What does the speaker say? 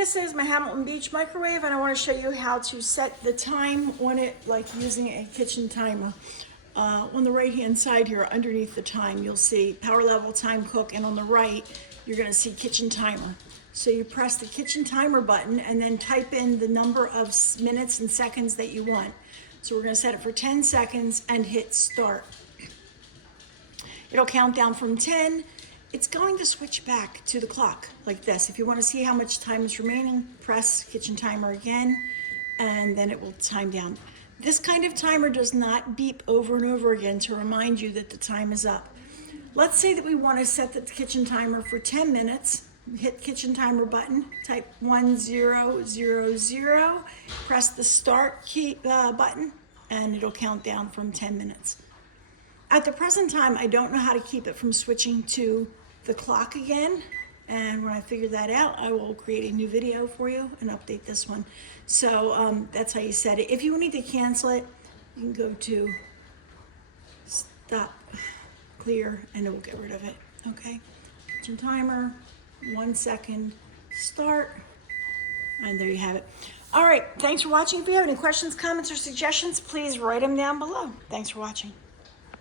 This is my Hamilton Beach microwave, and I want to show you how to set the time on it like using a kitchen timer. On the right hand side here underneath the time you'll see power level, time cook, and on the right you're going to see kitchen timer. So you press the kitchen timer button and then type in the number of minutes and seconds that you want. So we're going to set it for 10 seconds and hit start. It'll count down from 10. It's going to switch back to the clock like this. If you want to see how much time is remaining, press kitchen timer again, and then it will time down. This kind of timer does not beep over and over again to remind you that the time is up. Let's say that we want to set the kitchen timer for 10 minutes. Hit kitchen timer button, type 1000, press the start key button, and it'll count down from 10 minutes. At the present time, I don't know how to keep it from switching to the clock again. And when I figure that out, I will create a new video for you and update this one. So that's how you set it. If you need to cancel it, you can go to stop, clear, and it will get rid of it, okay? Kitchen timer, 1 second, start, and there you have it. All right, thanks for watching. If you have any questions, comments, or suggestions, please write them down below. Thanks for watching.